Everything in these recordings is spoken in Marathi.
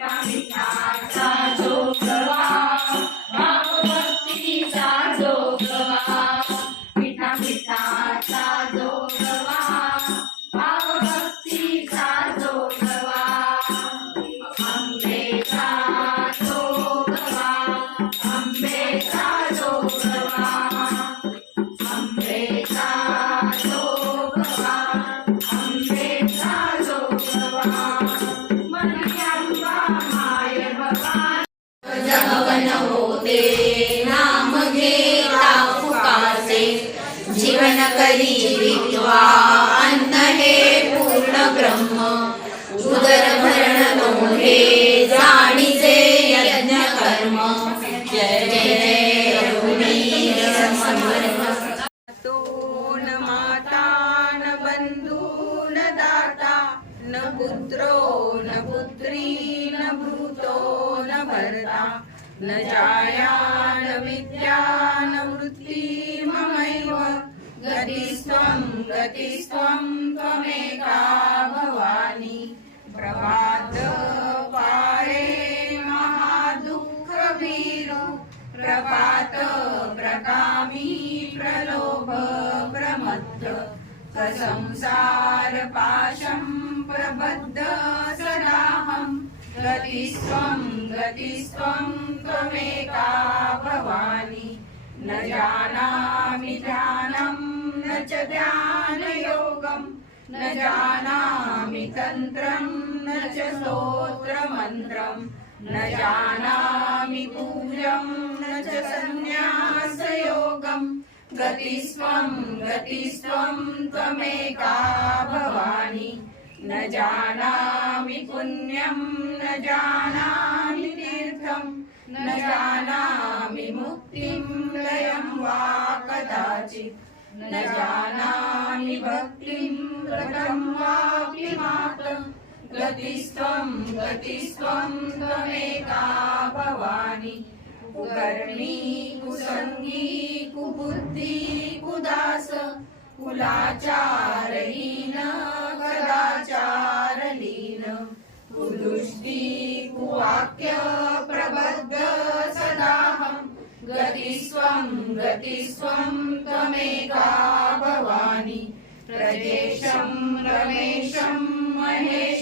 Gracias. जीवन करी विद्वा अन्न हे पूर्ण ब्रह्म. जाणीचे यज्ञ कर्म. जय जय रघुवीर समर्थ न माता न बंधू न दाता न पुत्रो न पुत्री न भूतो न भर्ता न जाया न विद्या न वृत्ती ममैव गतिस्त्वं गतिस्त्वं त्वमेका भवानी प्रभा प्रपात प्रकामी प्रलोभ प्रमत्त संसार पाशं प्रबद्ध सदाहं। गतिस्त्वं गतिस्त्वं त्वमेका भवानि। न जानामि ध्यानं न च ध्यानयोगं। न जानामि तन्त्रं न च स्तोत्रमन्त्रम् न जानामि पूजं न च सन्न्यासयोगं। गतिस्त्वं गतिस्त्वं त्वमेका भवानि। न जानामि पुण्यं न जानामि तीर्थं। न जानामि मुक्तिं लयं वा कदाचित्। न जानामि भक्तिं कथं वापि मातम् गतिस्त्वं गतिस्त्वं त्वमेका भवानि। कुकर्णी कुसङ्गी कुबुद्धि कुदास कुलाचारहीन कदाचारलीन। कुदृष्टि कुवाक्य प्रबद्ध सदाहं। गतिस्वं गतिस्वं त्वमेका भवानि। प्रदेशं रमेशं महेश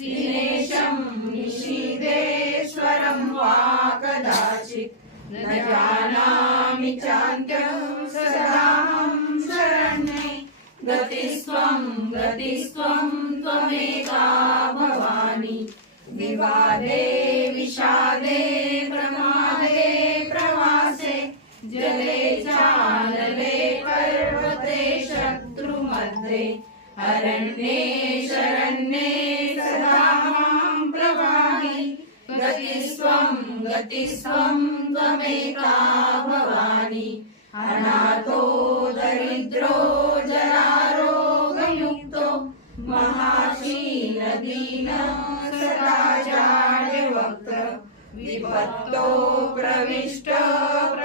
दिनेशं निषीदेश्वरं वा कदाचित्। न जानामि चान्त्यं सदाहं शरण्ये। गतिस्त्वं गतिस्त्वं त्वमेका भवानि। विवादे विषादे अरण्ये शरण्ये सदा मां प्रवाहि गतिस्त्वं गतिस्त्वं त्वमेका भवानि। अनाथो दरिद्रो जरारोगयुक्तो। महाशीलदीन सदा जाड्यवक्त्र विपत्तो प्रविष्ट प्रनष्ट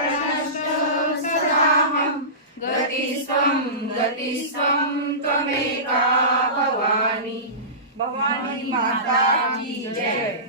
ગતિસ્વમ ગતિસ્વમ ત્વમેકા ભવાની ભવાની માતાજી જય